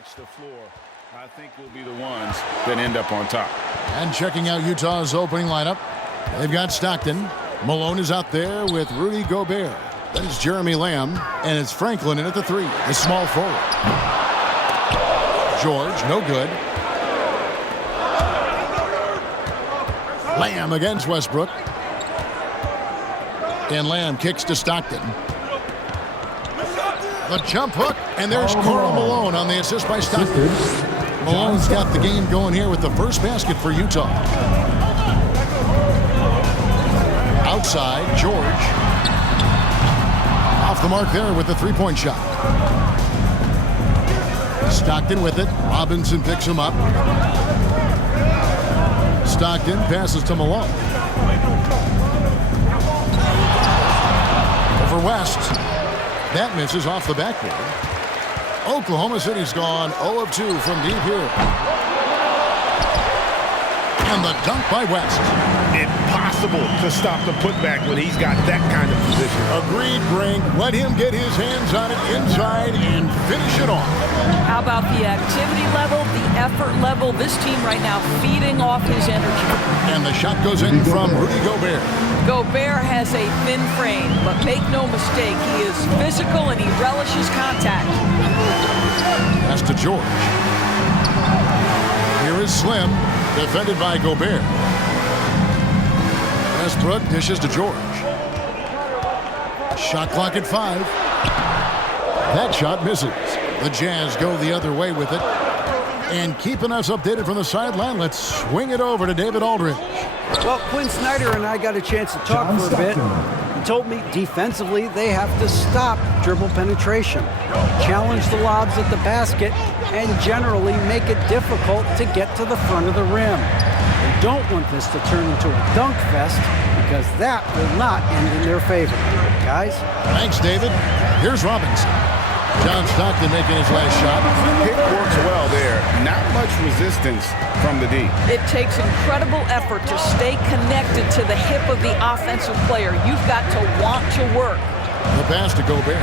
stretch the floor, I think will be the ones that end up on top. And checking out Utah's opening lineup, they've got Stockton. Malone is out there with Rudy Gobert. Then it's Jeremy Lamb, and it's Franklin in at the 3, the small forward. George, no good. Lamb against Westbrook. And Lamb kicks to Stockton. The jump hook, and there's Karl Malone on the assist by Stockton. Malone's got the game going here with the first basket for Utah. Outside, George. Off the mark there with the three-point shot. Stockton with it. Robinson picks him up. Stockton passes to Malone. Over West. That misses off the backboard. Oklahoma City's gone 0 of 2 from deep here. And the dunk by West. Impossible to stop the putback when he's got that kind of position. Agreed, Brink. Let him get his hands on it inside and finish it off. How about the activity level, the effort level? This team right now feeding off his energy. And the shot goes in from Rudy Gobert. Gobert has a thin frame, but make no mistake, he is physical and he relishes contact. Pass to George. Here is Slim, defended by Gobert. Westbrook dishes to George. Shot clock at 5. That shot misses. The Jazz go the other way with it. And keeping us updated from the sideline, let's swing it over to David Aldridge. Well, Quinn Snyder and I got a chance to talk for a bit. He told me defensively they have to stop dribble penetration, challenge the lobs at the basket, and generally make it difficult to get to the front of the rim. They don't want this to turn into a dunk fest because that will not end in their favor. Guys? Thanks, David. Here's Robinson. John Stockton making his last shot. Pick works well there. Not much resistance from the D. It takes incredible effort to stay connected to the hip of the offensive player. You've got to want to work. The pass to Gobert.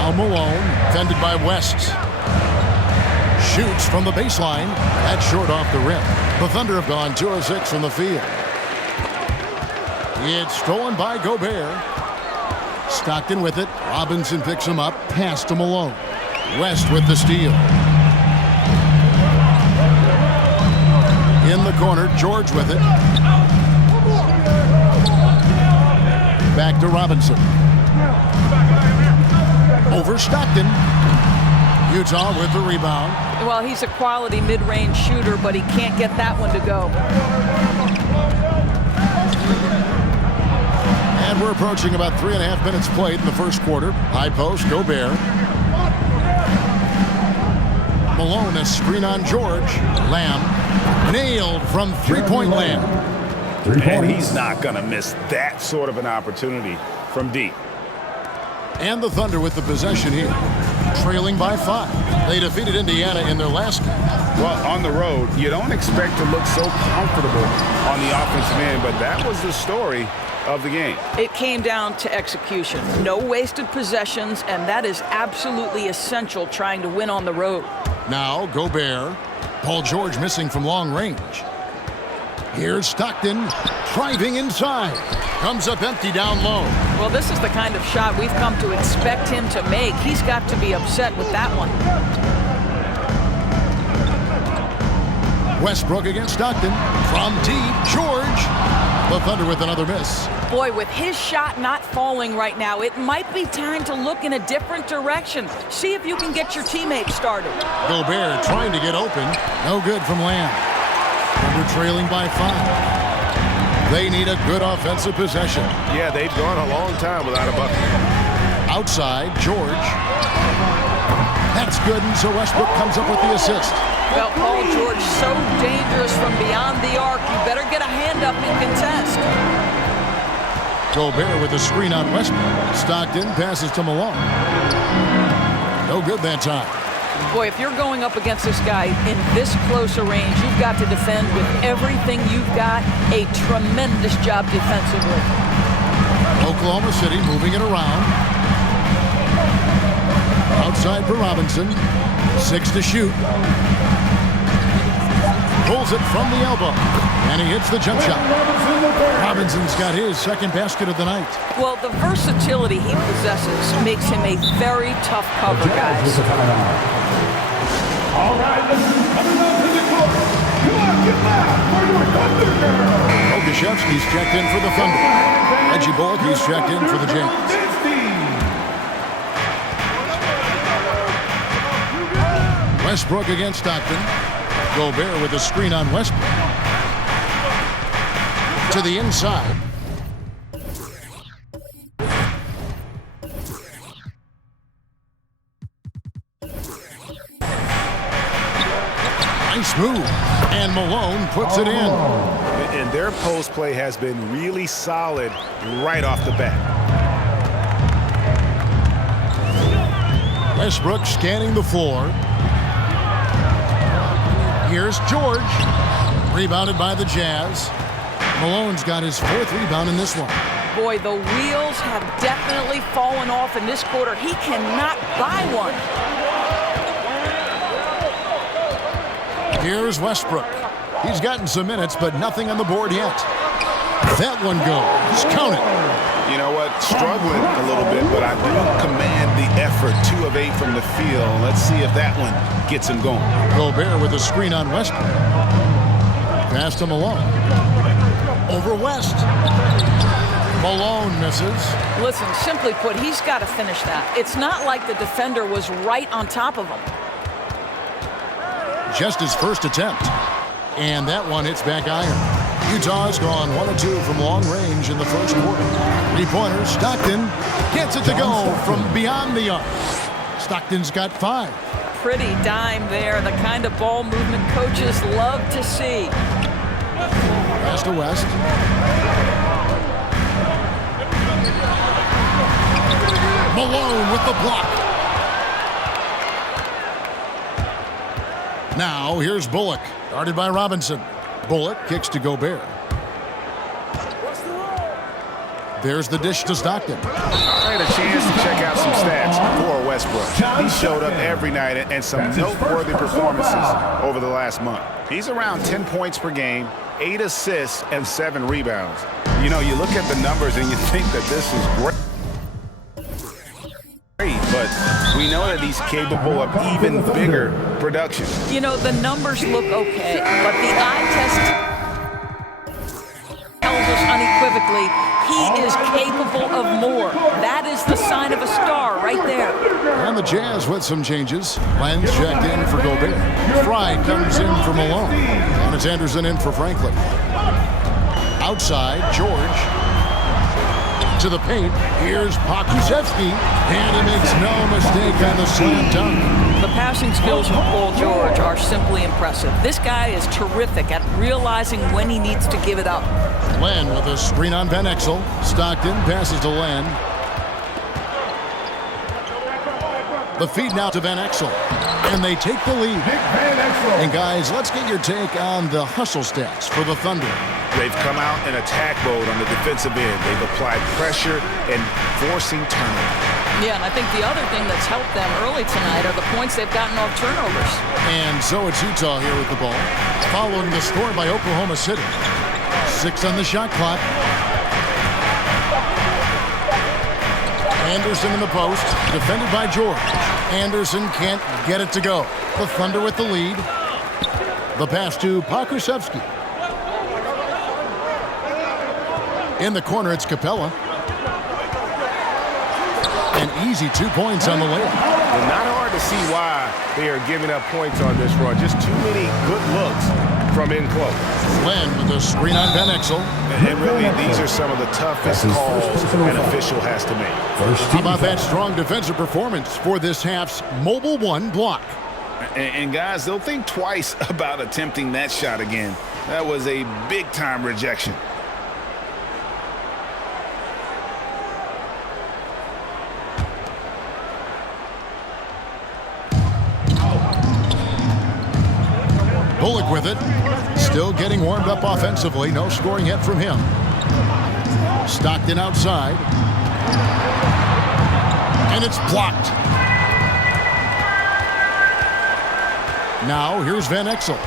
Al Malone, defended by West. Shoots from the baseline. That's short off the rim. The Thunder have gone 2 of 6 from the field. It's stolen by Gobert. Stockton with it. Robinson picks him up. Pass to Malone. West with the steal. In the corner, George with it. Back to Robinson. Over Stockton. Utah with the rebound. Well, he's a quality mid-range shooter, but he can't get that one to go. And we're approaching about 3.5 minutes played in the first quarter. High post, Gobert. Malone, a screen on George. Lamb, nailed from three-point land. And he's not going to miss that sort of an opportunity from deep. And the Thunder with the possession here. Trailing by 5. They defeated Indiana in their last game. Well, on the road, you don't expect to look so comfortable on the offensive end, but that was the story of the game. It came down to execution. No wasted possessions, and that is absolutely essential trying to win on the road. Now, Gobert. Paul George missing from long range. Here's Stockton driving inside. Comes up empty down low. Well, this is the kind of shot we've come to expect him to make. He's got to be upset with that one. Westbrook against Stockton. From deep, George. The Thunder with another miss. Boy, with his shot not falling right now, it might be time to look in a different direction. See if you can get your teammates started. Gobert trying to get open. No good from Lamb. Thunder trailing by 5. They need a good offensive possession. Yeah, they've gone a long time without a bucket. Outside, George. That's good, and so Westbrook comes up with the assist. Well, Paul George, so dangerous from beyond the arc. You better get a hand up and contest. Gobert with a screen on Westbrook. Stockton passes to Malone. No good that time. Boy, if you're going up against this guy in this close a range, you've got to defend with everything you've got. A tremendous job defensively. Oklahoma City moving it around. Outside for Robinson. 6 to shoot. Pulls it from the elbow. And he hits the jump shot. Robinson's got his second basket of the night. Well, the versatility he possesses makes him a very tough cover, guys. All right, listen, coming up to the court. You are get loud for your Thunder girl. Okashevsky's checked in for the Thunder. Reggie Bullock, he's checked in for the Jazz. Westbrook against Stockton. Gobert with a screen on Westbrook. To the inside. Nice move. And Malone puts it in. And their post play has been really solid right off the bat. Westbrook scanning the floor. Here's George. Rebounded by the Jazz. Malone's got his 4th rebound in this one. Boy, the wheels have definitely fallen off in this quarter. He cannot buy one. Here's Westbrook. He's gotten some minutes, but nothing on the board yet. That one goes. Count it. You know what? Struggling a little bit, but I do command the effort. 2 of 8 from the field. Let's see if that one gets him going. Gobert with a screen on Westbrook. Pass to Malone. Over West. Malone misses. Listen, simply put, he's got to finish that. It's not like the defender was right on top of him. Just his first attempt. And that one hits back iron. Utah's gone 1 of 2 from long range in the first quarter. 3-pointer. Stockton gets it to go from beyond the arc. Stockton's got 5. Pretty dime there. The kind of ball movement coaches love to see. Pass to West. Malone with the block. Now here's Bullock. Guarded by Robinson. Bullock kicks to Gobert. There's the dish to Stockton. I had a chance to check out some stats for Westbrook. He showed up every night and some noteworthy performances over the last month. He's around 10 points per game, 8 assists, and 7 rebounds. You know, you look at the numbers and you think that this is great. But we know that he's capable of even bigger production. You know, the numbers look okay, but the eye test tells us unequivocally he is capable of more. That is the sign of a star right there. And the Jazz with some changes. Lenz checked in for Gobert. Fry comes in for Malone. And it's Anderson in for Franklin. Outside, George. To the paint. Here's Pokusevski. And he makes no mistake on the slam dunk. The passing skills of Paul George are simply impressive. This guy is terrific at realizing when he needs to give it up. Len with a screen on Van Exel. Stockton passes to Len. The feed now to Van Exel. And they take the lead. And guys, let's get your take on the hustle stats for the Thunder. They've come out in attack mode on the defensive end. They've applied pressure and forcing turnovers. Yeah, and I think the other thing that's helped them early tonight are the points they've gotten off turnovers. And so it's Utah here with the ball, following the score by Oklahoma City. 6 on the shot clock. Anderson in the post, defended by George. Anderson can't get it to go. The Thunder with the lead. The pass to Pokusevski. In the corner, it's Capella. An easy 2 points on the layup. Well, not hard to see why they are giving up points on this run. Just too many good looks from in close. Len with a screen on Van Exel. And really, these are some of the toughest calls an official has to make. How about that strong defensive performance for this half's Mobile 1 block? And guys, they'll think twice about attempting that shot again. That was a big-time rejection. Bullock with it. Still getting warmed up offensively. No scoring yet from him. Stockton outside. And it's blocked. Now here's Van Exel.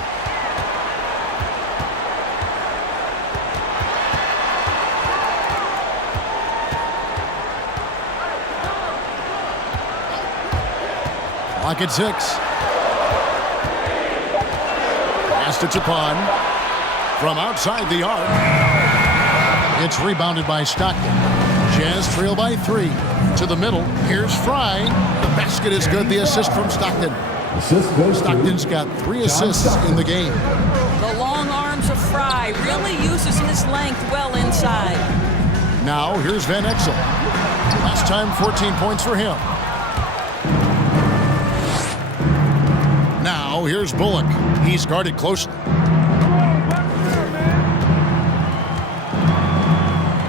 Clock at 6. Pass to Chapon. From outside the arc. It's rebounded by Stockton. Jazz trail by 3. To the middle. Here's Fry. The basket is good. The assist from Stockton. Stockton's got 3 assists in the game. The long arms of Fry really uses his length well inside. Now here's Van Exel. Last time 14 points for him. Now here's Bullock. He's guarded closely.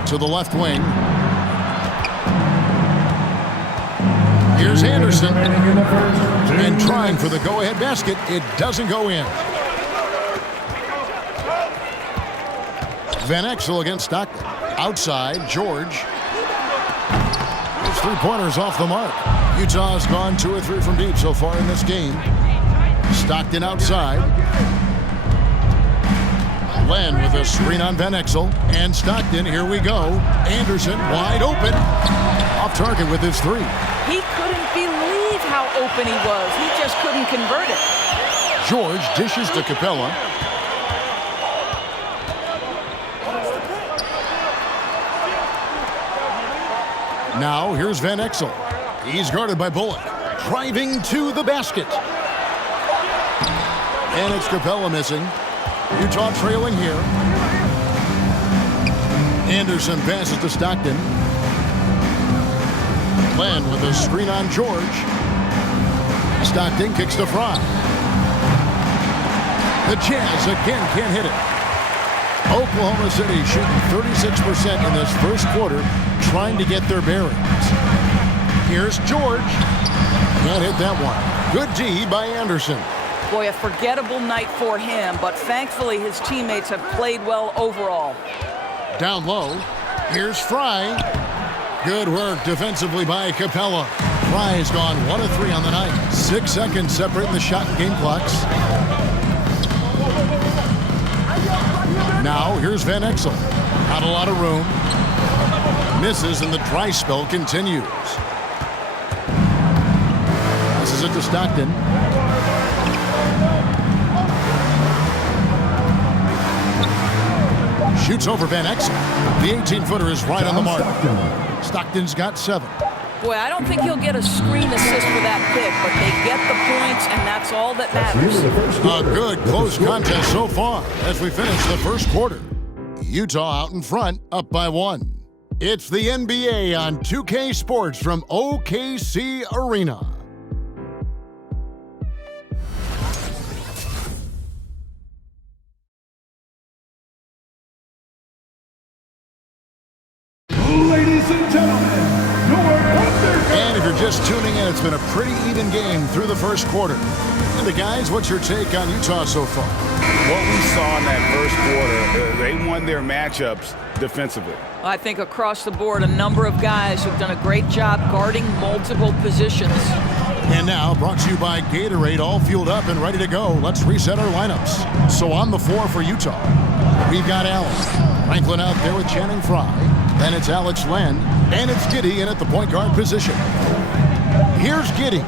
To the left wing. Here's Anderson. And trying for the go-ahead basket. It doesn't go in. Van Exel against Stockton. Outside, George. Those 3-pointers off the mark. Utah's gone 2 or 3 from deep so far in this game. Stockton outside. Len with a screen on Van Exel. And Stockton, here we go. Anderson wide open. Off target with his 3. He couldn't believe how open he was. He just couldn't convert it. George dishes to Capella. Now here's Van Exel. He's guarded by Bullock. Driving to the basket. And it's Capella missing. Utah trailing here. Anderson passes to Stockton. Len with a screen on George. Stockton kicks to Fry. The Jazz again can't hit it. Oklahoma City shooting 36% in this first quarter, trying to get their bearings. Here's George. Can't hit that one. Good D by Anderson. Boy, a forgettable night for him, but thankfully his teammates have played well overall. Down low. Here's Fry. Good work defensively by Capella. Fry's gone 1 of 3 on the night. 6 seconds separating the shot and game clocks. Now here's Van Exel. Not a lot of room. Misses and the dry spell continues. This is it to Stockton. Shoots over Van Exel. The 18-footer is right on the mark. Stockton's got 7. Boy, I don't think he'll get a screen assist for that pick, but they get the points, and that's all that matters. A good close contest so far as we finish the first quarter. Utah out in front, up by 1. It's the NBA on 2K Sports from OKC Arena. Ladies and gentlemen, and if you're just tuning in, it's been a pretty even game through the first quarter. And the guys, what's your take on Utah so far? What we saw in that first quarter, they won their matchups defensively. I think across the board, a number of guys who've done a great job guarding multiple positions. And now, brought to you by Gatorade, all fueled up and ready to go. Let's reset our lineups. So on the floor for Utah, we've got Allen. Franklin out there with Channing Frye. Then it's Alex Len, and it's Giddey in at the point guard position. Here's Giddey.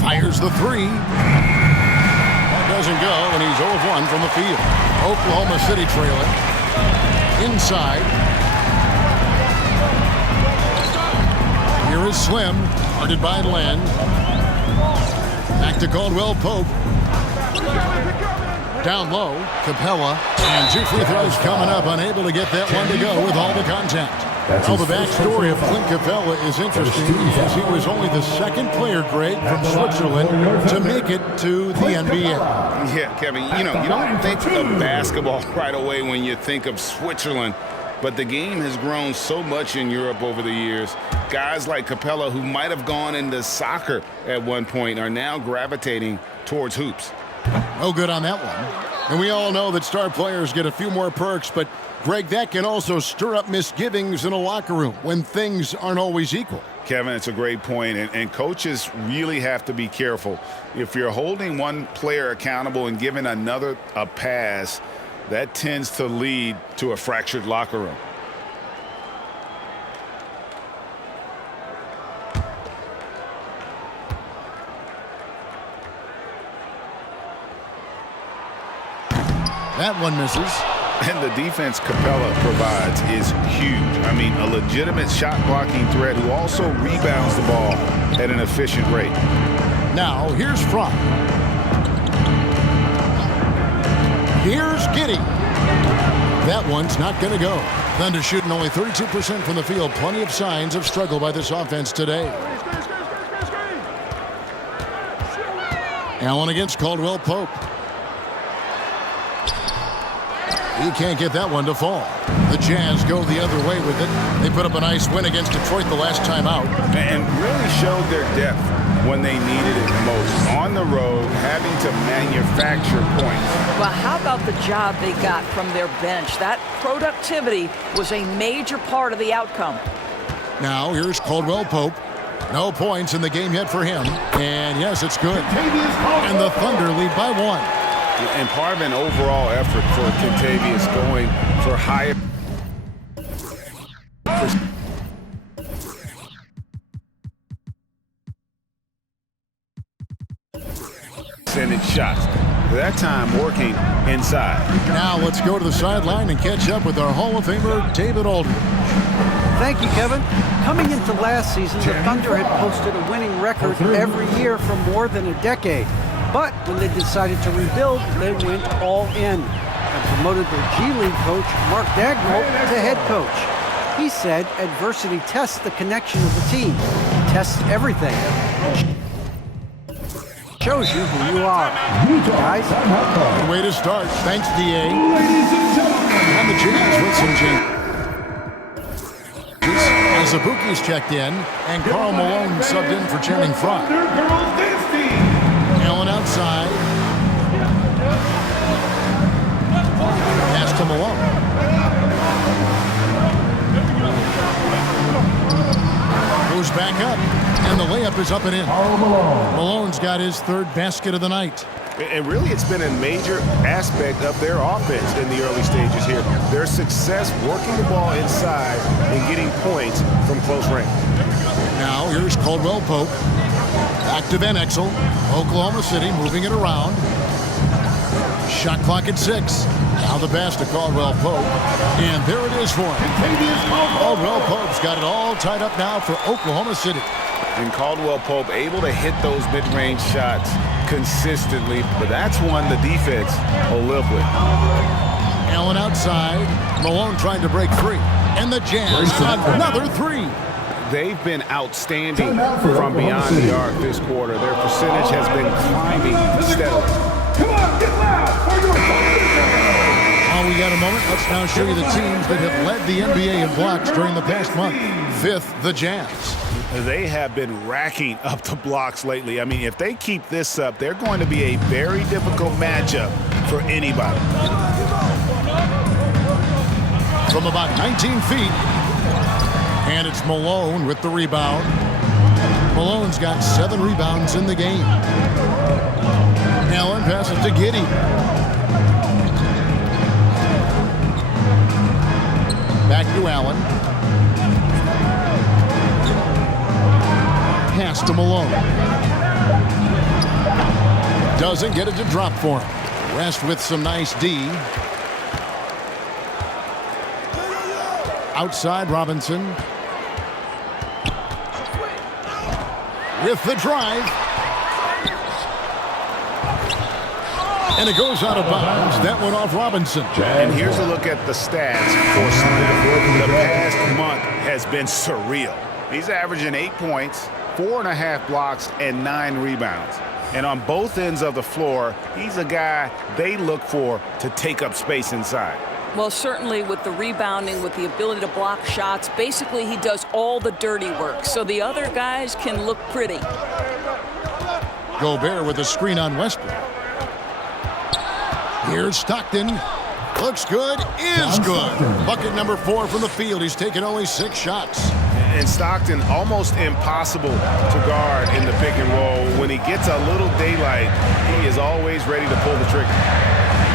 Fires the 3. That doesn't go, and he's 0 of 1 from the field. Oklahoma City trailing. Inside. Here is Slim, guarded by Len. Back to Caldwell Pope. Down low, Capella, and 2 free throws coming up, unable to get that one to go with all the contact. Well, the backstory of Clint Capella is interesting, as he was only the 2nd player, Greg, from Switzerland to make it to the NBA. Yeah, Kevin, you don't think of basketball right away when you think of Switzerland, but the game has grown so much in Europe over the years. Guys like Capella, who might have gone into soccer at one point, are now gravitating towards hoops. No good on that one. And we all know that star players get a few more perks, but Greg, that can also stir up misgivings in a locker room when things aren't always equal. Kevin, it's a great point, and coaches really have to be careful. If you're holding one player accountable and giving another a pass, that tends to lead to a fractured locker room. That one misses. And the defense Capella provides is huge. I mean, a legitimate shot-blocking threat who also rebounds the ball at an efficient rate. Now, here's Fry. Here's Giddey. That one's not going to go. Thunder shooting only 32% from the field. Plenty of signs of struggle by this offense today. Allen against Caldwell Pope. He can't get that one to fall. The Jazz go the other way with it. They put up a nice win against Detroit the last time out. And really showed their depth when they needed it most. On the road, having to manufacture points. Well, how about the job they got from their bench? That productivity was a major part of the outcome. Now, here's Caldwell Pope. No points in the game yet for him. And yes, it's good. And the Thunder lead by 1. And part of an overall effort for Kentavious going for higher percentage shots. That time working inside. Now let's go to the sideline and catch up with our Hall of Famer, David Aldridge. Thank you, Kevin. Coming into last season, the Thunder had posted a winning record every year for more than a decade. But when they decided to rebuild, they went all in and promoted their G League coach, Mark Dagnall, to head coach. He said adversity tests the connection of the team, tests everything, shows you who you are. Guys, good way to start. Thanks, DA. And the Jazz with some changes. As Azubuike's checked in, and Karl Malone subbed in for Channing Frye. Allen outside. Pass to Malone. Goes back up, and the layup is up and in. Malone's got his 3rd basket of the night. And really, it's been a major aspect of their offense in the early stages here. Their success working the ball inside and getting points from close range. Now, here's Caldwell Pope. Back to Van Exel. Oklahoma City moving it around. Shot clock at 6. Now the pass to Caldwell Pope. And there it is for him. Caldwell Pope's got it all tied up now for Oklahoma City. And Caldwell Pope able to hit those mid-range shots consistently, but that's one the defense will live with. Allen outside. Malone trying to break free. And the Jazz another 3. They've been outstanding from beyond the arc this quarter. Their percentage has been climbing steadily. Come on, get loud for your Thunder. We got a moment. Let's now show you the teams that have led the NBA in blocks during the past month. 5th, the Jazz. They have been racking up the blocks lately. I mean, if they keep this up, they're going to be a very difficult matchup for anybody. From about 19 feet. And it's Malone with the rebound. Malone's got 7 rebounds in the game. Allen passes to Giddey. Back to Allen. Pass to Malone. Doesn't get it to drop for him. Rest with some nice D. Outside Robinson. With the drive. And it goes out of bounds. That one off Robinson. And here's a look at the stats for Snyder. The past month has been surreal. He's averaging 8 points, 4.5 blocks, and 9 rebounds. And on both ends of the floor, he's a guy they look for to take up space inside. Well, certainly with the rebounding, with the ability to block shots, basically he does all the dirty work, so the other guys can look pretty. Gobert with a screen on Westbrook. Here's Stockton. Looks good, is good. Bucket number 4 from the field. He's taken only 6 shots. And Stockton almost impossible to guard in the pick and roll. When he gets a little daylight, he is always ready to pull the trigger.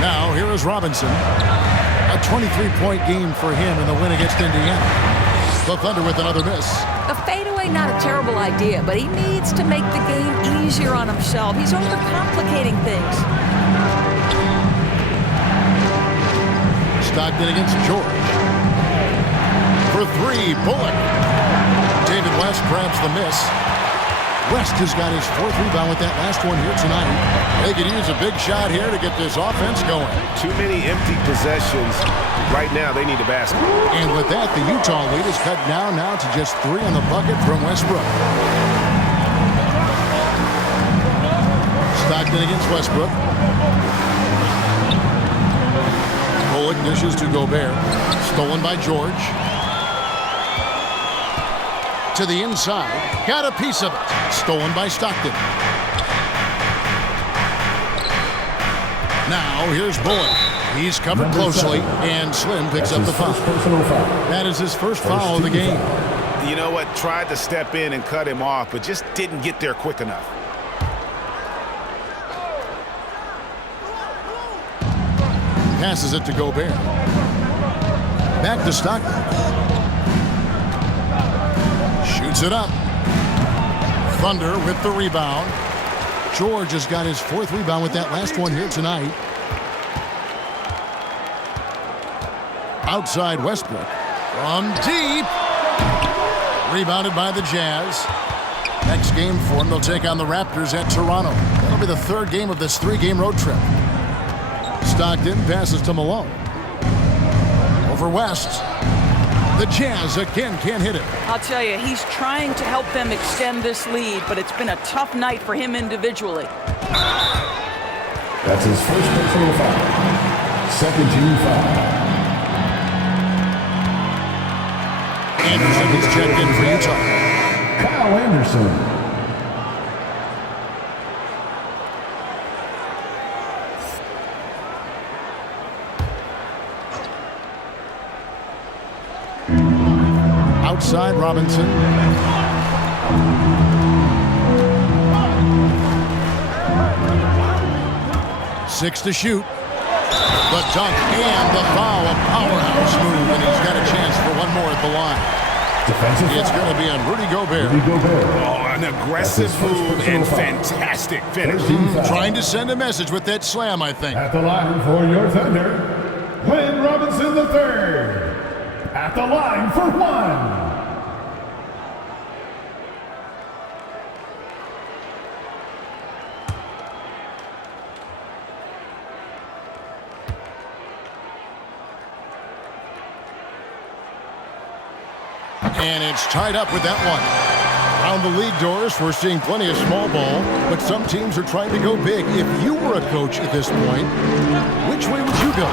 Now here is Robinson. A 23-point game for him in the win against Indiana. The Thunder with another miss. A fadeaway, not a terrible idea, but he needs to make the game easier on himself. He's overcomplicating things. Stockton against George. For 3, Bullock. David West grabs the miss. West has got his 4th rebound with that last one here tonight. They could use a big shot here to get this offense going. Too many empty possessions. Right now, they need a basket. And with that, the Utah lead is cut down now to just 3 on the bucket from Westbrook. Stockton against Westbrook. Bullock dishes to Gobert. Stolen by George. To the inside. Got a piece of it. Stolen by Stockton. Now here's Bullock. He's covered closely, and Slim picks up the foul. That is his first foul of the game. You know what? Tried to step in and cut him off, but just didn't get there quick enough. Passes it to Gobert. Back to Stockton. Shoots it up. Thunder with the rebound. George has got his 4th rebound with that last one here tonight. Outside Westbrook. From deep. Rebounded by the Jazz. Next game for them, they'll take on the Raptors at Toronto. That'll be the 3rd game of this 3-game road trip. Stockton passes to Malone. Over West. The Jazz again can't hit it. I'll tell you, he's trying to help them extend this lead, but it's been a tough night for him individually. That's his first personal foul. 2nd team foul. Anderson is checked in for Utah. Kyle Anderson. Outside Robinson. Six to shoot. The dunk and the foul. A powerhouse move, and he's got a chance for one more at the line. It's going to be on Rudy Gobert. Oh, an aggressive move and fantastic finish. Trying to send a message with that slam, I think. At the line for your Thunder, Glenn Robinson III. At the line for 1. And it's tied up with that one. Around the league, Doris, we're seeing plenty of small ball, but some teams are trying to go big. If you were a coach at this point, which way would you go?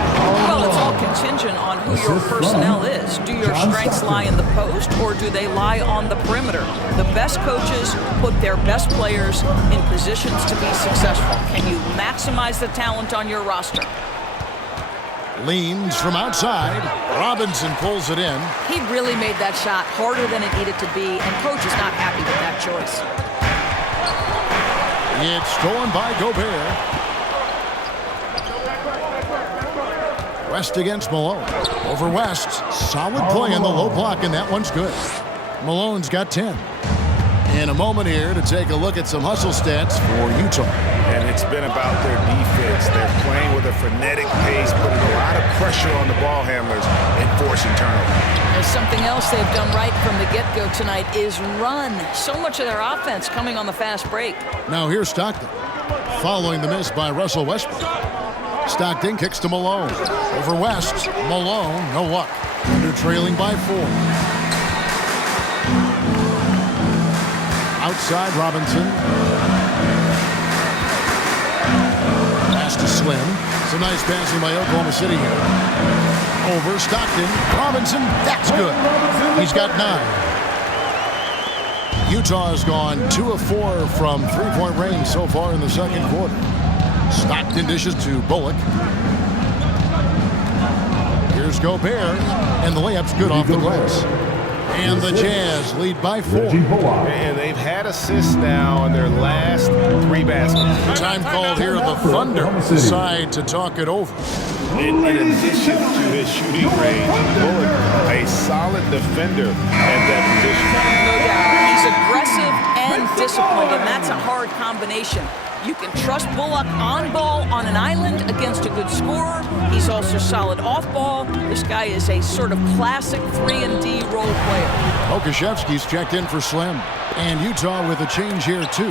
Well, it's all contingent on who your personnel is. Do your strengths lie in the post, or do they lie on the perimeter? The best coaches put their best players in positions to be successful. Can you maximize the talent on your roster? Leans from outside. Robinson pulls it in. He really made that shot harder than it needed to be, and coach is not happy with that choice. It's stolen by Gobert. West against Malone. Over West. Solid play on the low block, and that one's good. Malone's got 10. In a moment here to take a look at some hustle stats for Utah. And it's been about their defense. They're playing with a frenetic pace, putting a lot of pressure on the ball handlers and forcing turnovers. There's something else they've done right from the get-go tonight is run. So much of their offense coming on the fast break. Now here's Stockton. Following the miss by Russell Westbrook. Stockton kicks to Malone. Over West. Malone, no luck. They're trailing by 4. Outside Robinson. Pass to Slim. It's a nice passing by Oklahoma City here. Over Stockton. Robinson, that's good. He's got 9. Utah has gone 2 of 4 from 3-point range so far in the second quarter. Stockton dishes to Bullock. Here's Gobert, and the layup's good off the glass. And the Jazz lead by 4. And they've had assists now on their last 3 baskets. Time called here. The Thunder decide to talk it over. In addition to his shooting range, Bullock, a solid defender at that position. No doubt. He's aggressive and disciplined, and that's a hard combination. You can trust Bullock on ball on an island against a good scorer. He's also solid off ball. This guy is a sort of classic 3-and-D role player. Okashevsky's checked in for Slim. And Utah with a change here, too.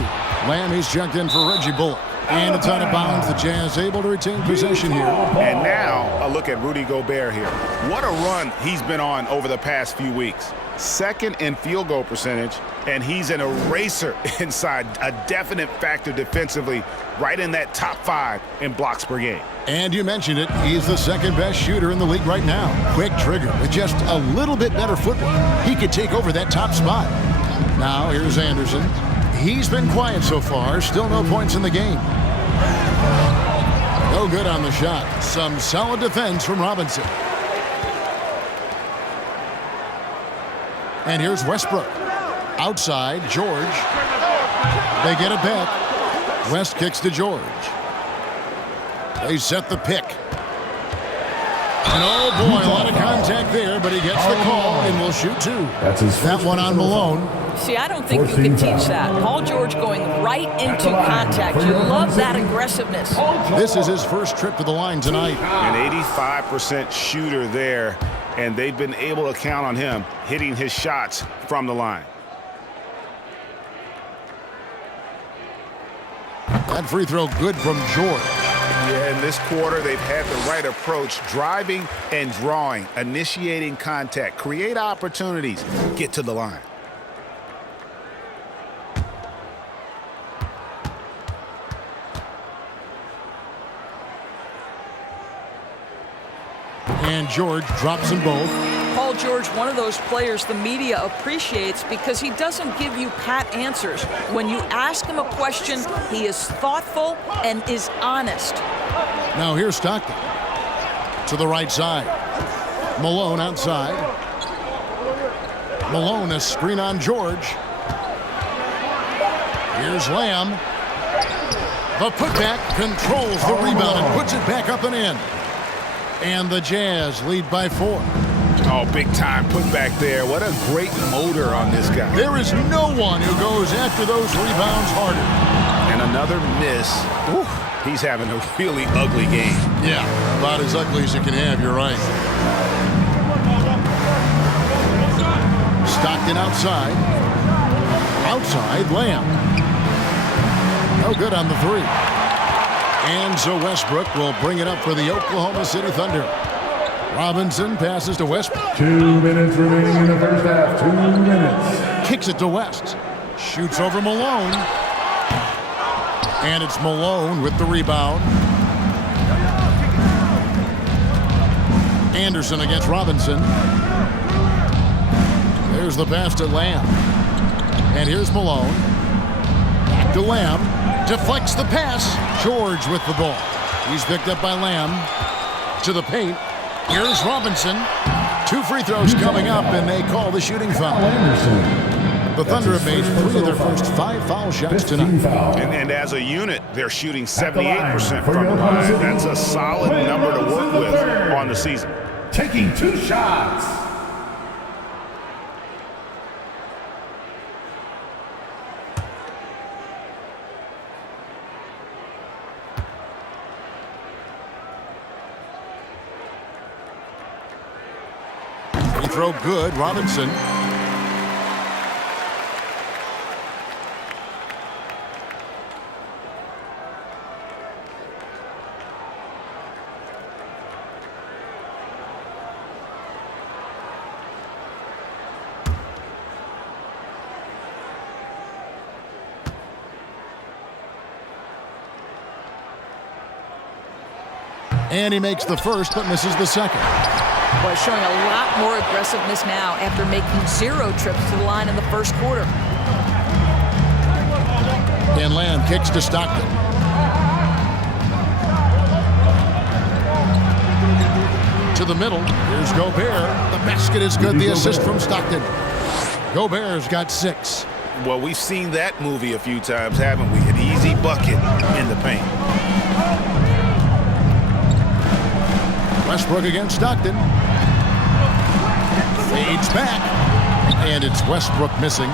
Lamb, he's checked in for Reggie Bullock. And it's out of bounds. The Jazz able to retain possession here. And now a look at Rudy Gobert here. What a run he's been on over the past few weeks. Second in field goal percentage, and he's an eraser inside, a definite factor defensively, right in that top 5 in blocks per game. And you mentioned it, he's the second best shooter in the league right now. Quick trigger with just a little bit better footwork. He could take over that top spot. Now here's Anderson. He's been quiet so far, still no points in the game. No good on the shot. Some solid defense from Robinson. And here's Westbrook. Outside, George. They get it back. West kicks to George. They set the pick. And oh boy, a lot of contact there, but he gets the call and will shoot 2. That one on Malone. See, I don't think you can teach that. Paul George going right into contact. You love that aggressiveness. This is his first trip to the line tonight. An 85% shooter there, and they've been able to count on him hitting his shots from the line. That free throw good from George. Yeah, in this quarter, they've had the right approach, driving and drawing, initiating contact, create opportunities, get to the line. And George drops them both. Paul George, one of those players the media appreciates because he doesn't give you pat answers. When you ask him a question, he is thoughtful and is honest. Now here's Stockton. To the right side. Malone outside. Malone, a screen on George. Here's Lamb. The putback controls the rebound and puts it back up and in. And the Jazz lead by 4. Oh, big time putback there. What a great motor on this guy. There is no one who goes after those rebounds harder. And another miss. Ooh, he's having a really ugly game. Yeah, about as ugly as you can have, you're right. Stockton outside. Outside, Lamb. No good on the 3. And so Westbrook will bring it up for the Oklahoma City Thunder. Robinson passes to Westbrook. 2 minutes remaining in the first half. 2 minutes. Kicks it to West. Shoots over Malone. And it's Malone with the rebound. Anderson against Robinson. There's the pass to Lamb. And here's Malone. Back to Lamb. Deflects the pass. George with the ball. He's picked up by Lamb. To the paint. Here's Robinson. 2 free throws coming up, and they call the shooting foul. The Thunder have made 3 of their first 5 foul shots tonight. And as a unit, they're shooting 78% from the line. That's a solid number to work with on the season. Taking 2 shots. Throw good, Robinson. And he makes the first, but misses the second. Boy, showing a lot more aggressiveness now after making 0 trips to the line in the first quarter. And Lamb kicks to Stockton. To the middle. Here's Gobert. The basket is good. The assist from Stockton. Gobert's got 6. Well, we've seen that movie a few times, haven't we? An easy bucket in the paint. Westbrook against Stockton. Fades back. And it's Westbrook missing.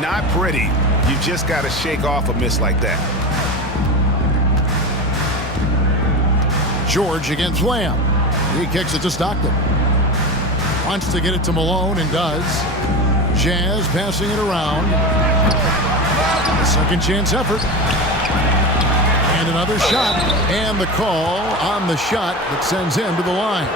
Not pretty. You just got to shake off a miss like that. George against Lamb. He kicks it to Stockton. Wants to get it to Malone and does. Jazz passing it around. Second chance effort. And another shot. And the call on the shot that sends him to the line.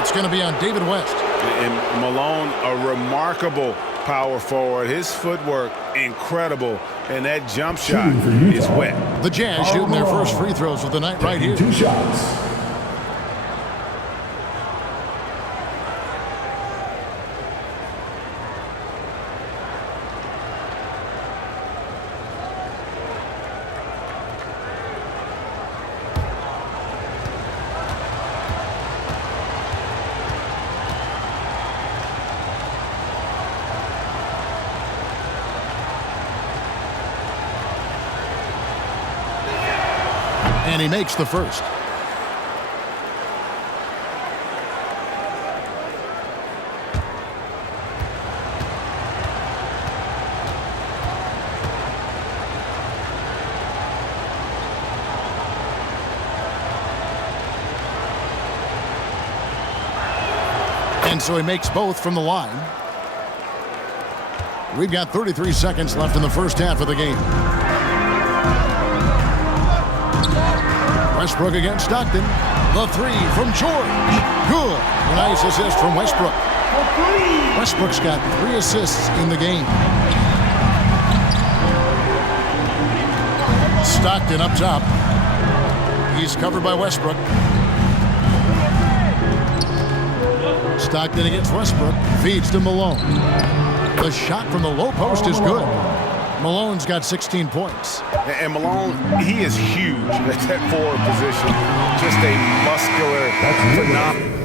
It's going to be on David West. And Malone, a remarkable power forward. His footwork, incredible. And that jump shot is wet. The Jazz shooting their first free throws of the night right here. 2 shots. And he makes the first. And so he makes both from the line. We've got 33 seconds left in the first half of the game. Westbrook against Stockton. The 3 from George. Good. A nice assist from Westbrook. Westbrook's got 3 assists in the game. Stockton up top. He's covered by Westbrook. Stockton against Westbrook. Feeds to Malone. The shot from the low post is good. Malone's got 16 points. And Malone, he is huge at that forward position. Just a muscular, phenomenal.